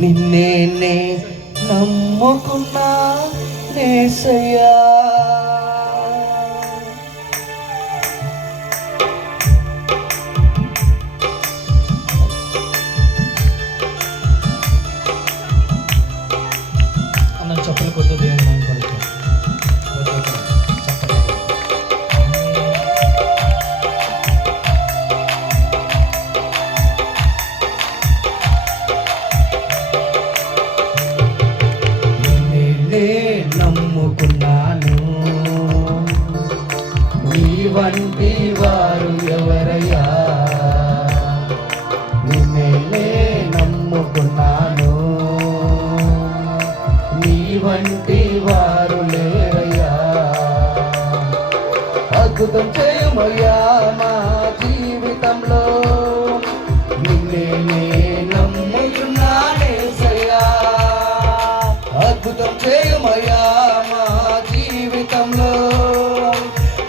నిన్నే నమ్ముకున్నా యేసయ్యా. అందరం చెప్పులు కొద్దు దేవుని కొడుకు నమ్ముకున్నాను, నీ వంటి వారు ఎవరయ్యా? నిన్నే నమ్ముకున్నాను, నీ వంటి వారు లేరయ్యా. అద్భుతం చేయమయ్యా మా జీవితంలో, నిన్నే నమ్ముకున్నానేసయ్యా. అద్భుతం చేయమయ్యా మా జీవితంలో,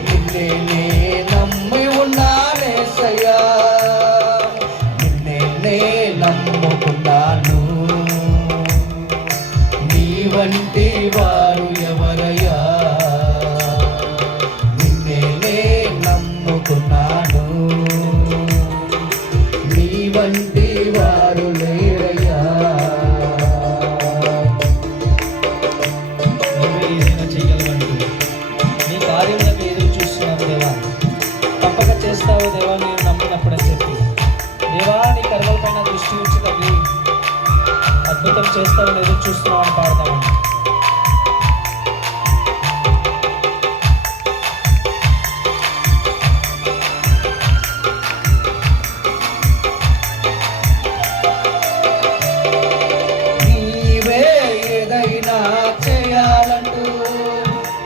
నిన్నే నమ్మి ఉన్నానేసయ్యా. నిన్నే నమ్ముకున్నాను, నీ వంటి వారు ఎవరయ్యా? నిన్నే నమ్ముకున్నాను, నీ వంటి వారు లేరయ్యా. చేస్తావు దేవా నేను నమ్మినప్పుడు అని చెప్పి, దేవా నీ కర్మల పైన దృష్టి ఉంచి తల్లి అద్భుతం చేస్తావని ఎదురు చూస్తున్నావు అని పాడదామండి. నీవే ఏదైనా చేయాలంటూ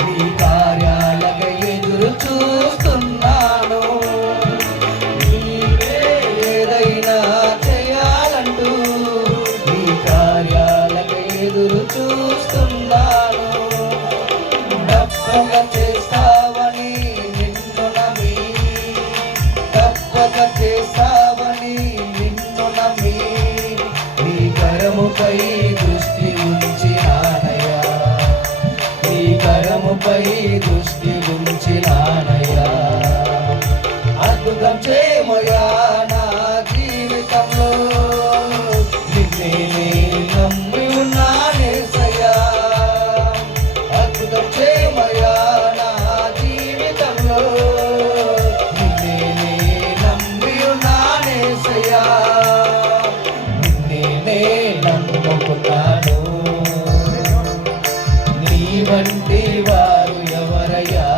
నీ కార్యాలకై ఎదురు చూస్తున్నాను. నీవే ఏదైనా చేయాలంటూ నీ కార్యాలకై ఎదురు చూస్తున్నాను. తప్పక చేస్తావని నిన్ను నమ్మి, తప్పక చేస్తావని నిన్ను నమ్మి, నీ కరముపై దృష్టి ఉంచినానయ్యా, నీ కరముపై దృష్టి ఉంచినానయ్యా. అద్భుతం చేయమయ్యా నా జీవితంలో, నిన్నే నమ్మి ఉన్నానేసయ్యా. అద్భుతం చేయమయ్యా నా జీవితంలో, నిన్నే నమ్మి ఉన్నానేసయ్యా. నిన్నే నమ్ముకున్నాను, నీ వంటి వారు ఎవరయ్యా?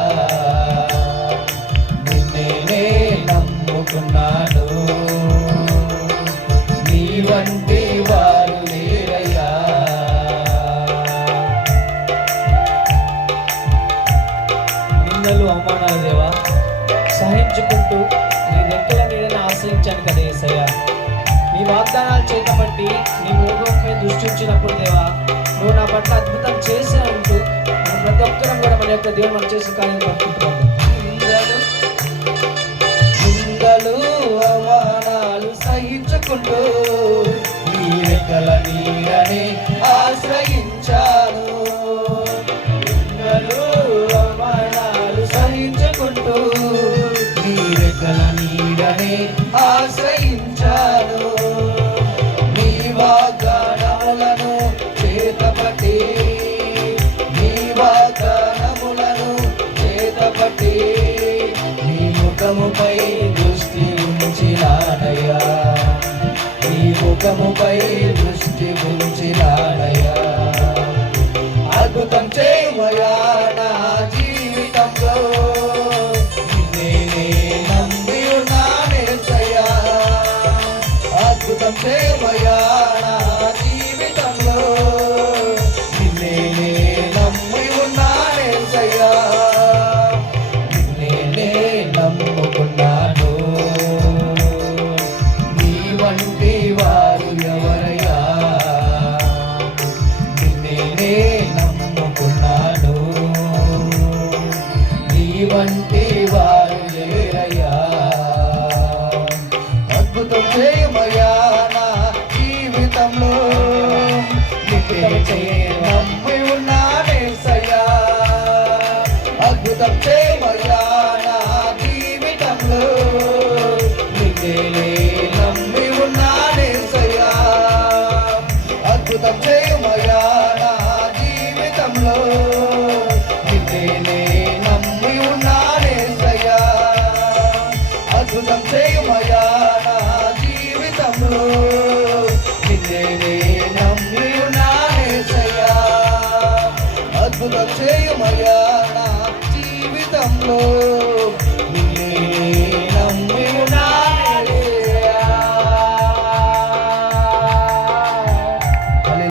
నిన్నే నమ్ముకున్నాను, నీ వంటి వారు లేరయ్యా. నిందలు అవమానాలు దేవా సహించుకుంటూ నీ రెక్కల నీడని ఆశ్రయించాను కదా యేసయ్యా. నీ వాగ్దానాలు చేతబట్టి నీ ముఖంపై దృష్టి ఉంచినప్పుడు దేవా నువ్వు నా పట్ల అద్భుతం చేసావంటూ మనం ప్రతి ఒక్కరం కూడా మన యొక్క దేవుడు మనం చేసే కార్యం పట్టుకుంటున్నాము. నిందలు అవమానాలు సహించుకుంటూ నీ రెక్కల నీడని ఆశ్రయించాను. నిందలు అవమానాలు సహించుకుంటూ నీ రెక్కల నీడని ఆశ్రయించాను. నీ వాగ్దానములను చేతపట్టి, నీ వాగ్దానములను చేతపట్టి, నీ ముఖముపై దృష్టి ఉంచినానయ్యా, నీ ముఖముపై దృష్టి ఉంచినానయ్యా. అద్భుతం చేయమయ్యా నా జీవితంలో, నిన్నే నమ్మి ఉన్నానేసయ్యా. అద్భుతం చేయమయ్యా నా జీవితంలో, నిన్నే నమ్మి ఉన్నానేసయ్యా. నిన్నే నమ్ముకున్నాను, నీ వంటి వారు ఎవరయ్యా? నిన్నే నమ్ముకున్నాను, నీ వంటి వారు లేరయ్యా. అద్భుతం చేయమయ్యా నా జీవితంలో, జీవితంలో నిన్నే నమ్మి ఉన్నానేసయ్యా అద్భుతం చేయమయ్యా నా జీవితంలో నిన్నే నమ్మి ఉన్నానేసయ్యా అద్భుతం చేయమయ్యా నా జీవితంలో నిన్నే నమ్మి ఉన్నానేసయ్యా అద్భుతం చేయమయ్యా నా జీవితంలో